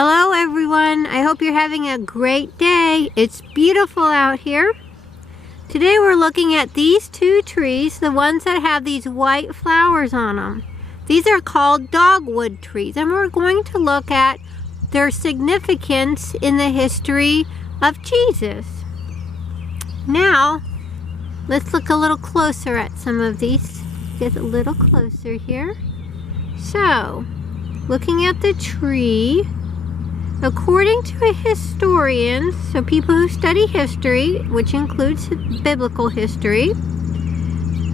Hello everyone, I hope you're having a great day. It's beautiful out here. Today we're looking at these two trees, the ones that have these white flowers on them. These are called dogwood trees, and we're going to look at their significance in the history of Jesus. Now, let's look a little closer at some of these. Get a little closer here. So, looking at the tree, according to a historian, so people who study history, which includes biblical history,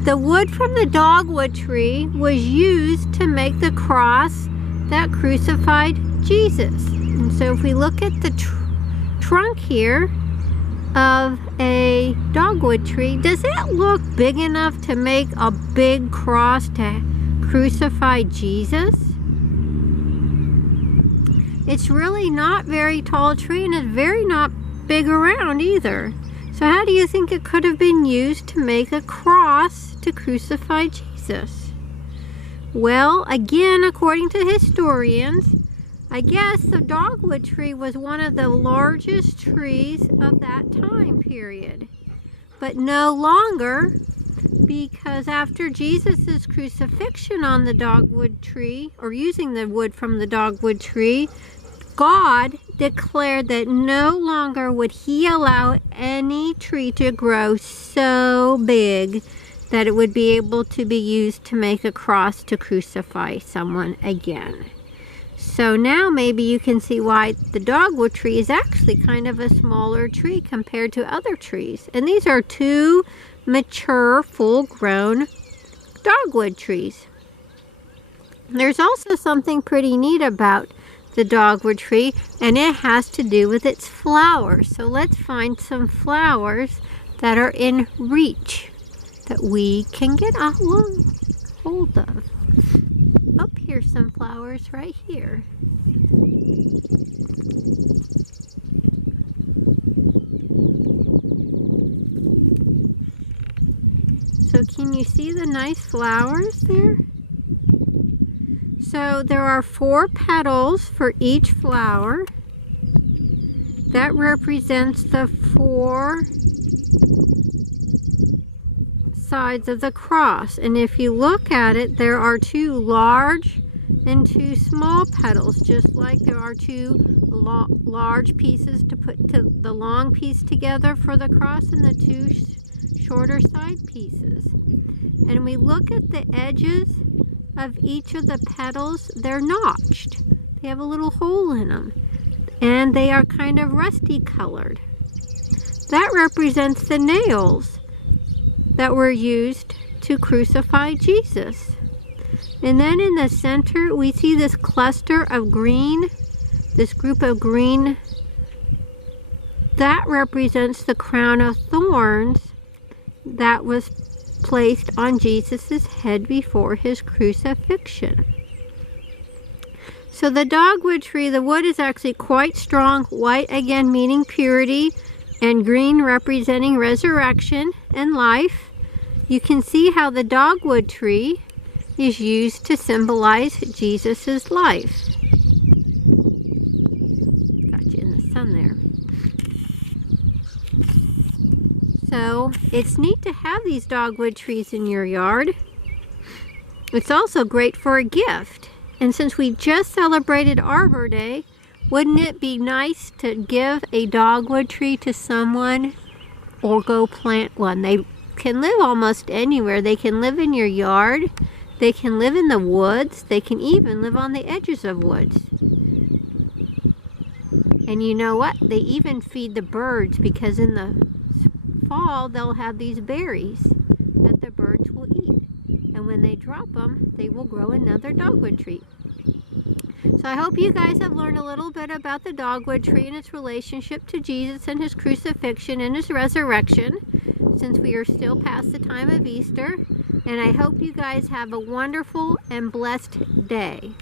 the wood from the dogwood tree was used to make the cross that crucified Jesus. And so if we look at the trunk here of a dogwood tree, does it look big enough to make a big cross to crucify Jesus? It's really not very tall tree, and it's very not big around either. So how do you think it could have been used to make a cross to crucify Jesus? Well, again, according to historians, I guess the dogwood tree was one of the largest trees of that time period. But no longer, because after Jesus' crucifixion on the dogwood tree, or using the wood from the dogwood tree, God declared that no longer would he allow any tree to grow so big that it would be able to be used to make a cross to crucify someone again. So now maybe you can see why the dogwood tree is actually kind of a smaller tree compared to other trees. And these are two mature, full-grown dogwood trees. There's also something pretty neat about the dogwood tree, and it has to do with its flowers. So let's find some flowers that are in reach that we can get a hold of. Up here's some flowers right here. So can you see the nice flowers there? So there are 4 petals for each flower. That represents the 4 sides of the cross. And if you look at it, there are 2 large and 2 small petals, just like there are 2 large pieces to put the long piece together for the cross and the 2 shorter side pieces. And we look at the edges of each of the petals, they're notched. They have a little hole in them, and they are kind of rusty colored. That represents the nails that were used to crucify Jesus. And then in the center, we see this cluster of green, this group of green. That represents the crown of thorns that was placed on Jesus' head before his crucifixion. So the dogwood tree, the wood is actually quite strong, white again meaning purity, and green representing resurrection and life. You can see how the dogwood tree is used to symbolize Jesus' life. Got you in the sun there. So it's neat to have these dogwood trees in your yard. It's also great for a gift. And since we just celebrated Arbor Day, wouldn't it be nice to give a dogwood tree to someone or go plant one? They can live almost anywhere. They can live in your yard. They can live in the woods. They can even live on the edges of woods. And you know what? They even feed the birds, because in the fall they'll have these berries that the birds will eat, and when they drop them, they will grow another dogwood tree. So I hope you guys have learned a little bit about the dogwood tree and its relationship to Jesus and his crucifixion and his resurrection, since we are still past the time of Easter. And I hope you guys have a wonderful and blessed day.